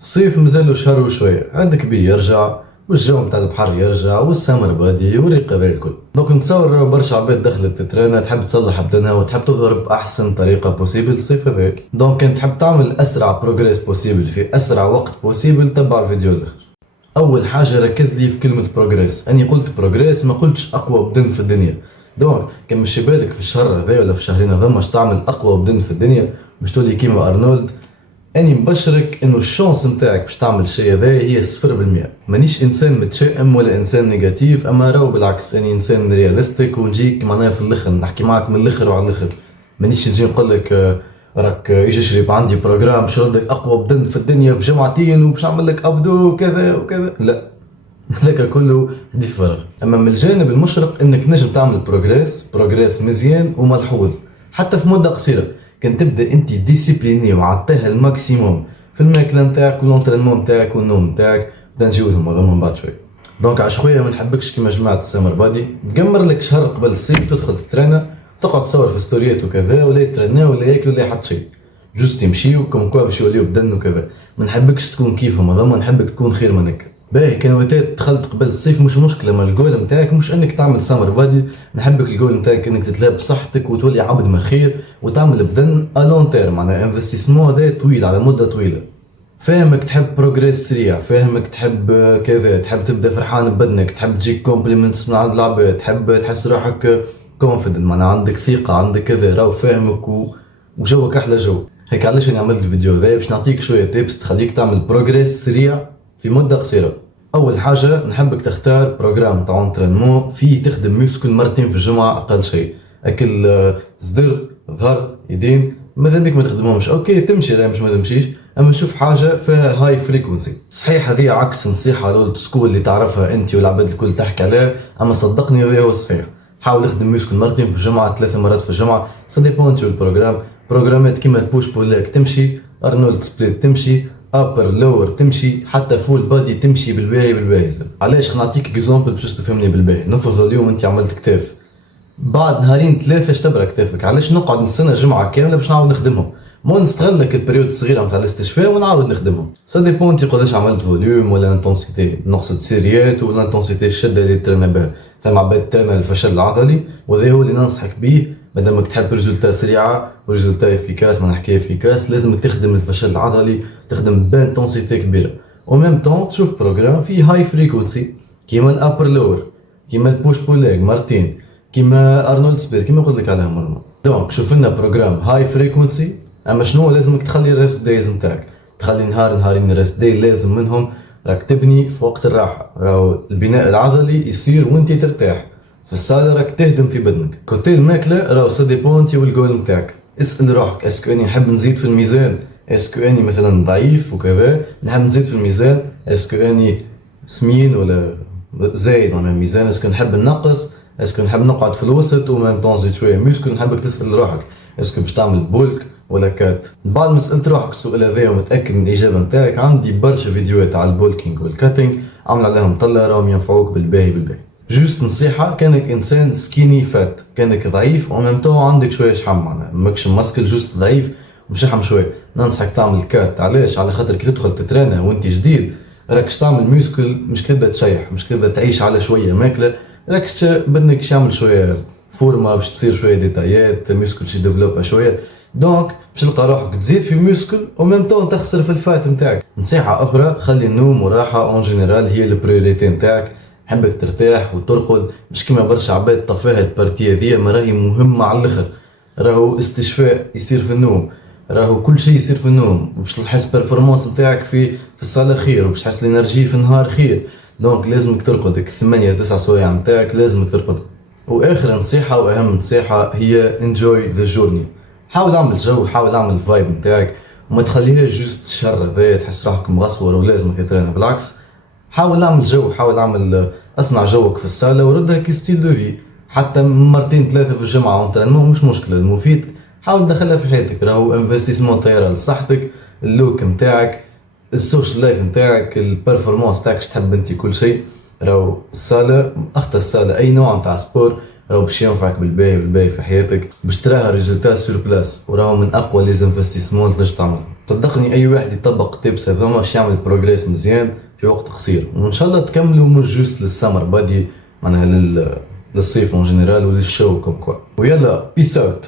الصيف مازالو شهر وشوية، عندك بيه يرجع والجو متاع البحر يرجع والسمر بادي والريق هذا الكل. دونك نتصور برشا عباد دخلت تترانا تحب تصلح بدنها وتحب تظهر بأحسن طريقة بوسيبل الصيف هذاك. دونك كان تحب تعمل أسرع بروجريس بوسيبل في أسرع وقت بوسيبل، تبع الفيديو الآخر. أول حاجة ركز لي في كلمة بروجريس، أني قلت بروجريس ما قلتش أقوى بدن في الدنيا. دونك كان مشي بالك في الشهر هذا ولا في الشهرين هذوما باش تعمل أقوى بدن في الدنيا باش تولي كيما أرنولد، اني مبشرك انه الشانس نتاعك باش تعمل الشيء هذا هي 0%. مانيش انسان متشائم ولا انسان نيجاتيف، اما راهو بالعكس اني انسان رياليستيك ونجيك معناها في الاخر نحكي معك من الاخر وعلى الاخر. مانيش نجي نقول لك راك يجي شريب عندي بروجرام باش نردك اقوى بدن في الدنيا في جمعتين وباش نعمل لك ابدو وكذا وكذا، لا هذاك كله حديث فارغ. اما من الجانب المشرق انك نجم تعمل بروجريس مزيان وملحوظ حتى في مده قصيره. كان تبدا انت ديسيبليني وعطيها الماكسيموم في الماكله نتاعك والونترينمون نتاعك والنوم نتاعك، بدا نجيو لهم هذوما من بعد شويه. دونك عاش خويا ما نحبكش كيما جماعه السمر بادي تقمر لك شهر قبل الصيف تدخل تترانا تقعد تصور في ستوريات وكذا ولا يترنا ولا ياكلوا ولا حتى شيء، جوست يمشيو كم كوا باش يوليو بدن وكذا. ما نحبكش تكون كيفهم هذوما، نحبك تكون خير منك. باهي كان وقتها دخلت قبل الصيف مش مشكله، ما الجول نتاعك مش انك تعمل سمر بادي، نحبك الجول نتاعك انك تتلعب بصحتك وتولي عبد ما خير وتعمل بدن الون تيرم، معناها انفستيسمون هذا طويل على مده طويله. فاهمك تحب بروجريس سريع، فاهمك تحب كذا، تحب تبدا فرحان ببدنك، تحب تجيك كومبليمنتس من عند العباد، تحب تحس روحك كونفيدنت، معناها عندك ثقه عندك كذا، راهو فاهمك وجوك احلى جو. هيك علاش انا عملت الفيديو هذا باش نعطيك شويه تيبس تخليك تعمل بروجريس سريع في مده قصيره. اول حاجه نحبك تختار بروجرام تاع انترينمون فيه تخدم ميوسكل مرتين في الجمعه اقل شيء، اكل صدر ظهر يدين ماذا بيك ما تخدمهمش، اوكي تمشي لا مش ما تمشيش، اما نشوف حاجه فيها هاي فريكونسي. صحيح هذه عكس نصيحه لولد سكول اللي تعرفها انت والعباد الكل تحكي عليها، اما صدقني هذا هو الصحيح. حاول تخدم ميوسكل مرتين في الجمعه 3 مرات في الجمعه، سا ديبون انت والبروجرام. بروجرامات كيما البوش بول ليك تمشي، ارنولد سبليت تمشي، ابر لور تمشي، حتى فول بادي تمشي بالباهي. علاش نعطيك اكزامبل باش تفهمني بالباهي. نفرض اليوم انت عملت كتاف، بعد نهارين ثلاثه اشتبر كتافك، علاش نقعد نستنى جمعه كامله باش نعاود نخدمهم؟ ما نستغل لك البريود الصغيره نتاع الاستشفاء ونعاود نخدمهم. سا ديبون انت قداش عملت فوليوم ولا انتونسيتي، نقصد سيريات ولا انتونسيتي الشده اللي ترنا بها. ثم عباد ترنا الفشل العضلي، وهذا هو اللي ننصحك به مادامك تحب ريزولتا سريعه وريزولتا افيكاس. ما نحكي افيكاس لازمك تخدم الفشل العضلي، تخدم بانتونسيتي كبيره، وميم طون تشوف بروجرام فيه هاي فريكونسي كيما الابر لور، كيما البوش بول ليج مرتين، كيما ارنولد سبليت كيما قلت لك عليها مره. دونك شوف لنا بروجرام هاي فريكونسي. اما شنو لازمك تخلي الريست دايز نتاعك، تخلي نهارين الريست داي لازم منهم راك تبني في وقت الراحه. راهو البناء العضلي يصير وانت ترتاح في الصاله، راك تهدم في بدنك. كوتي الماكله راهو سا ديبون انت والجول نتاعك. اسال روحك اسكو اني نحب نزيد في الميزان، اسكو اني مثلا ضعيف وكذا نحب نزيد في الميزان، اسكو اني سمين ولا زايد معناها الميزان، اسكو نحب نقص، اسكو نحب نقعد في الوسط وميم طون زيد شويه ميسكل. نحبك تسال روحك اسكو باش تعمل بولك ولا كات. بعد ما سالت روحك السؤال هذا ومتاكد من الاجابه نتاعك، عندي برشا فيديوهات على البولكينج والكاتينج عامل عليهم طله راهم ينفعوك بالباهي. جوست نصيحه، كانك انسان سكيني فات، كانك ضعيف وميم طون عندك شويه شحم، معناها ماكش ماسكل جوست ضعيف ومشحم شويه، ننصحك تعمل كات. علاش؟ على خاطر كي تدخل تترانا وانت جديد راكش تعمل ميوسكل، مش تبدا تشيح، مش تبدا تعيش على شويه ماكله، راكش بدنك يعمل شويه فورما باش تصير شويه ديتايات ميوسكل شي ديفلوبا شويه. دونك باش تلقى روحك تزيد في ميوسكل وميم طون تخسر في الفات نتاعك. نصيحه اخرى، خلي النوم وراحه اون جينيرال هي البريوريتي نتاعك. حبك ترتاح وترقد، مش كيما برشا عباد طفاها البارتيه ذي، ما راهي مهمه على الاخر. راهو استشفاء يصير في النوم، راهو كل شيء يصير في النوم، وباش تحس بيرفورمانس نتاعك في الصاله خير، وباش تحس الانرجي في النهار خير. دونك لازمك ترقدك 8 9 سوايع نتاعك لازمك ترقد. واخر نصيحه واهم نصيحه هي enjoy the journey. حاول اعمل جو، حاول اعمل الفايب نتاعك، وما تخليهاش جوست شهر ذا تحس روحك مغصور ولازمك تترينا. بالعكس حاول اعمل جو، حاول اعمل اصنع جوك في الصاله وردها كي ستيل دو في، حتى مرتين ثلاثه في الجمعه وانترينمون مش مشكله. المفيد حاول تدخلها في حياتك، راهو انفستيسمون طايره لصحتك، اللوك نتاعك، السوشيال لايف نتاعك، البرفورمانس تاعك تحب انت كل شيء. راهو الصاله اختار الصاله اي نوع نتاع سبور راهو باش ينفعك بالباهي في حياتك، باش تراها ريزولتا سور بلاس، وراهو من اقوى لي زانفستيسمون تنجم تعملهم. صدقني اي واحد يطبق تيبس هذوما باش يعمل بروجريس مزيان في وقت قصير، وان شاء الله تكملوا مش جوست للسمر بادي، معناها للصيف اون جينيرال وللشو كوم كوا. ويلا بيس اوت.